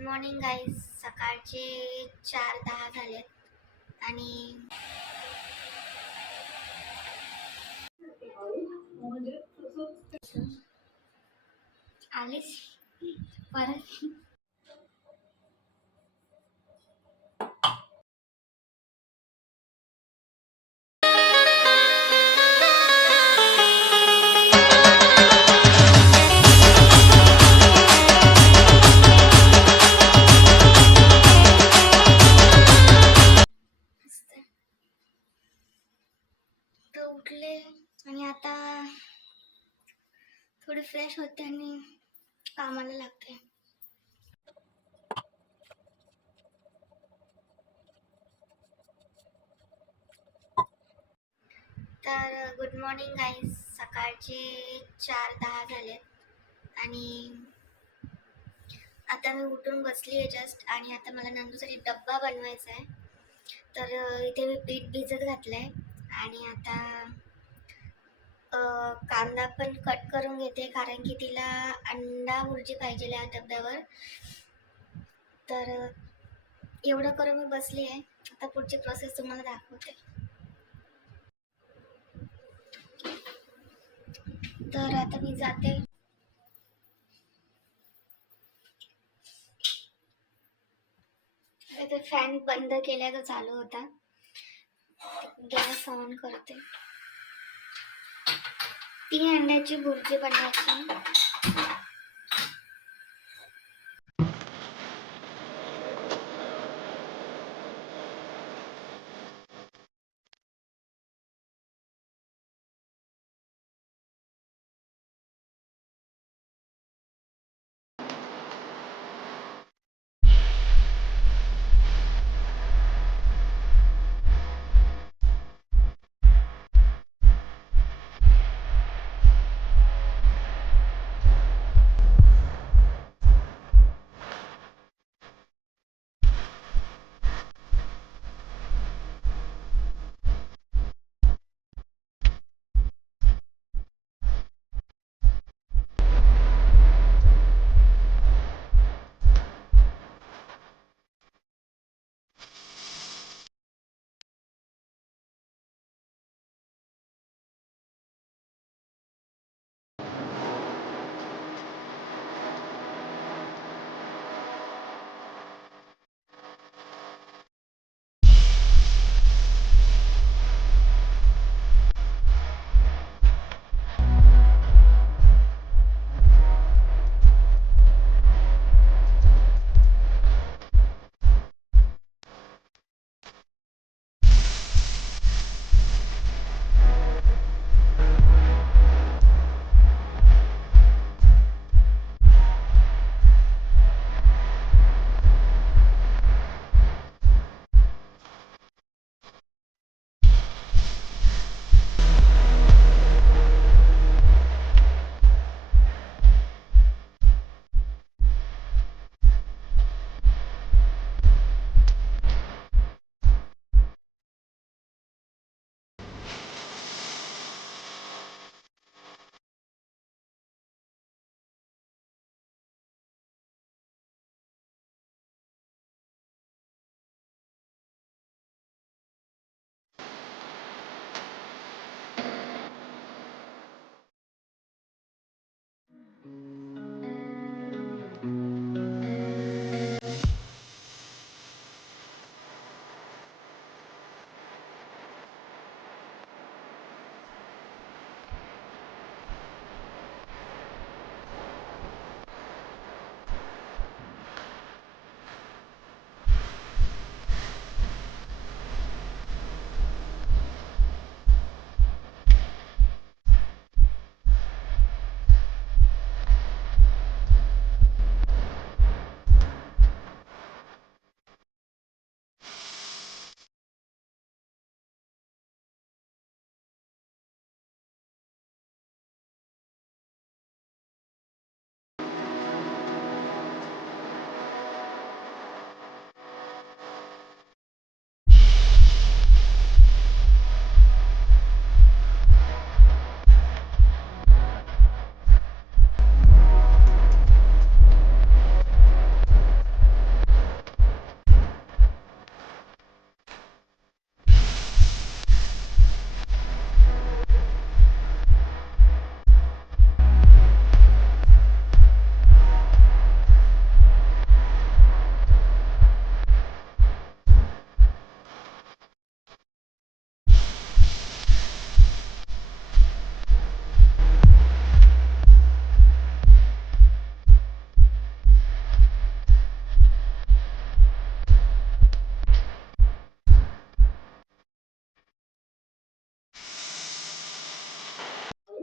Morning guys सकाळचे चार दहा झालेत. आणि आलेच. परत उठले आणि आता थोडी फ्रेश होते आणि कामाला लागते. तर गुड मॉर्निंग गाईज सकाळचे चार दहा झालेत आणि आता मी उठून बसली आहे जस्ट आणि आता मला नंदूसाठी डब्बा बनवायचा आहे. तर इथे मी पीठ भिजत घातलं आहे आणि आता कांदा पण कट करून घेते कारण की तिला अंडा भुर्जी पाहिजे आहे डब्यावर. तर एवढं करून मी बसली आहे. आता पुढची प्रोसेस तुम्हाला दाखवते. तर आता मी जाते. फॅन बंद केल्याचा चालू होता. गॅस ऑन करते. ती अंड्याची भुर्जी बनवायची.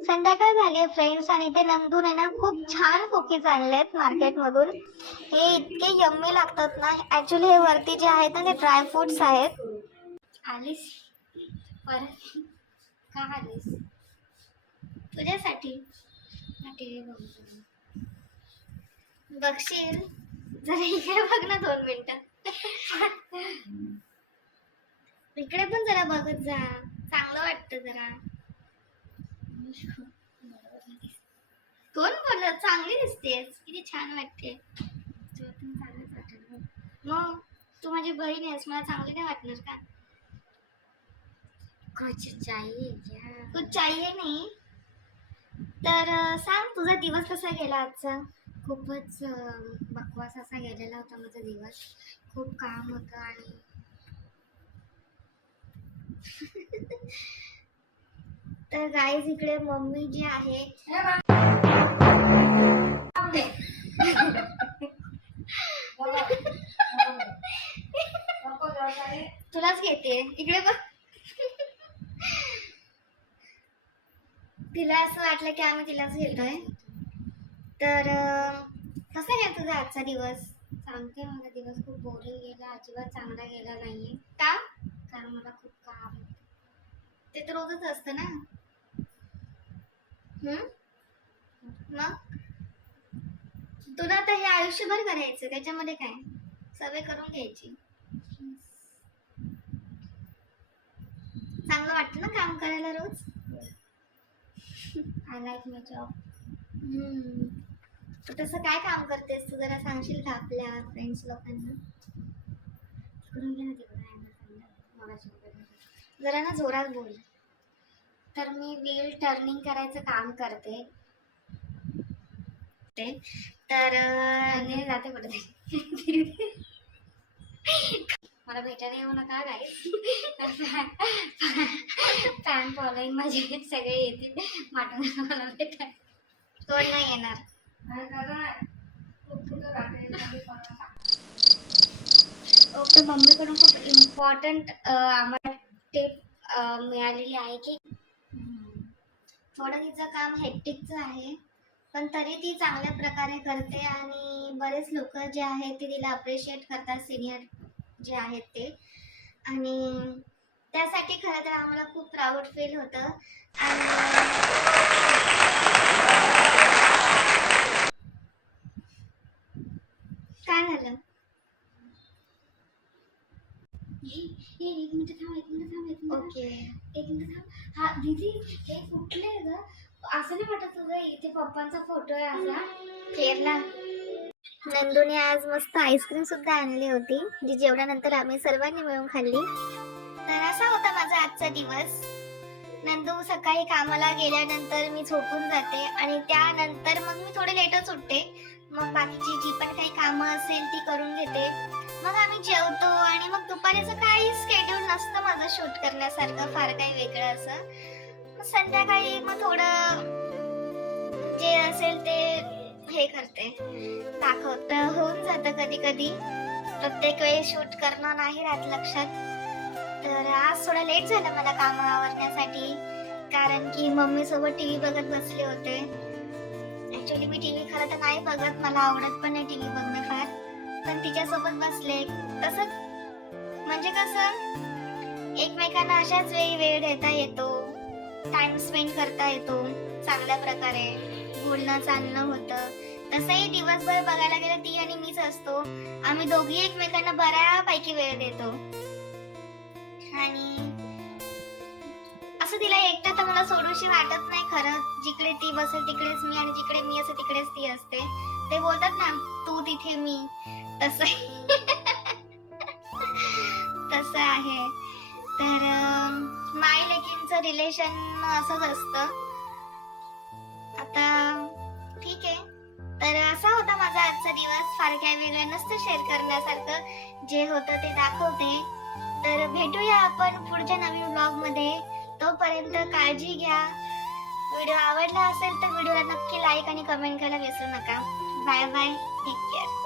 संध्याकाळ झाली फ्रेंड्स आणि ते नंदून आहे ना खूप छान कुकीज आणलेत मार्केटमधून हे इतके यम्मी लागतात ना. ऍक्च्युली हे वरती जे आहेत ना ते ड्राय फ्रुट्स आहेत. आलीस? परत का आलीस? तुझ्यासाठी. बघशील? जरा इकडे बघ ना दोन मिनिटं. इकडे पण जरा बघत जा. चांगलं वाटतं जरा. कोण बोलत चांगली दिसतेस. किती छान वाटते. मग तू माझी बहीण आहेस मला चांगली नाही वाटणार का? कुछ चाहिए क्या कुछ चाहिए नाही तर सांग तुझा दिवस कसा गेला आजचा? खूपच बकवास असा गेलेला होता माझा दिवस. खूप काम होतं आणि तर गाईज इकडे मम्मी जी आहे. तुलाच घेते. इकडे बघ. तिला असं वाटलं की आम्ही तिलाच घेतोय. तर कसा गेला तुझा आजचा दिवस? सांगते माझा दिवस खूप बोरिंग गेला. अजिबात चांगला गेला नाहीये. का? कारण मला खूप काम. ते तर रोजच असतं ना. मग? तुला आता हे आयुष्यभर करायचं त्याच्यामध्ये काय? सवय करून घ्यायची. चांगलं वाटतं ना काम करायला रोज? आय लाईक माय जॉब तू तसं काय काम करतेस? तू जरा सांगशील का आपल्या फ्रेंड्स लोकांना? करून घे ना तिकडे. जरा ना जोरात बोल. तर मी व्हील टर्निंग करायचं काम करते. ते. तर अं, जाते कुठे मला भेटायला येऊ नका काय फॅन फॉलोईंग माझे सगळे येतील. माटून मला भेटाय कोण नाही येणार. ओके मम्मीकडून खूप इम्पॉर्टंट आम्हाला टिप मिळालेली आहे की थोडं तिचं काम हेक्टिकचं आहे. पण तरी ती चांगल्या प्रकारे करते आणि बरेच लोक जे आहेत ते तिला अप्रिशिएट करतात सिनियर जे आहेत ते. आणि त्यासाठी खरं तर आम्हाला खूप प्राऊड फील होतं. आणि काय झालं? हे, एक मिनिट थांब एक मिनिट थांब एक मिनिट ओके. एक मिनिट थांब. हा दीदी हे कुठले ग? असं नाही वाटत तुझं इथे पप्पांचा फोटो आहे असा. केरला नंदूने आज मस्त आईस्क्रीम सुद्धा आणली होती. जी जेवणानंतर आम्ही सर्वांनी मिळून खाल्ली. तर असा होता माझा आजचा दिवस. नंदू सकाळी कामाला गेल्यानंतर मी झोपून जाते आणि त्यानंतर मग मी थोडे लेटच उठते. मग बाकीची जी पण काही कामं असेल ती करून घेते. मग आम्ही जेवतो आणि मग दुपारीचं काही स्केड्यूल नसतं माझं शूट करण्यासारखं फार काही वेगळं असं. मग संध्याकाळी मग थोडं जे असेल ते हे करते. दाखवत होऊन जातं कधी कधी प्रत्येक वेळी शूट करणं नाही राहत लक्षात. तर आज थोडं लेट झालं मला काम आवरण्यासाठी. कारण की मम्मी सोबत टीव्ही बघत बसले होते. ऍक्च्युली मी टीव्ही खरं तर नाही बघत मला आवडत पण नाही टीव्ही बघणं. आपण पण तिच्यासोबत बसले तसं म्हणजे कसं? एकमेकांना अशाच वेळी वेळ देता येतो. टाइम स्पेंड करता येतो चांगल्या प्रकारे. बोलणं चालणं होतं. तसंही दिवसभर बघायला गेलं ती आणि मीच असतो. आम्ही दोघी एकमेकांना बऱ्यापैकी वेळ देतो. आणि असं तिला एकटा तर मला सोडूशी वाटत नाही खरं. जिकडे ती बसेल तिकडेच मी आणि जिकडे मी असेल तिकडेच ती असते. ते बोलतात ना तू तिथे मी. तसं तसं आहे. तर माय माई लेकींचं रिलेशन असंच असतं. आता ठीक आहे. तर असा होता माझा आजचा दिवस. फार काय वेगळं नसतं शेअर करण्यासारखं. जे होतं ते दाखवते. तर भेटूया आपण पुढच्या नवीन ब्लॉगमध्ये तोपर्यंत काळजी घ्या. व्हिडिओ आवडला असेल तर व्हिडिओला नक्की लाईक आणि कमेंट करायला विसरू नका. Bye bye take care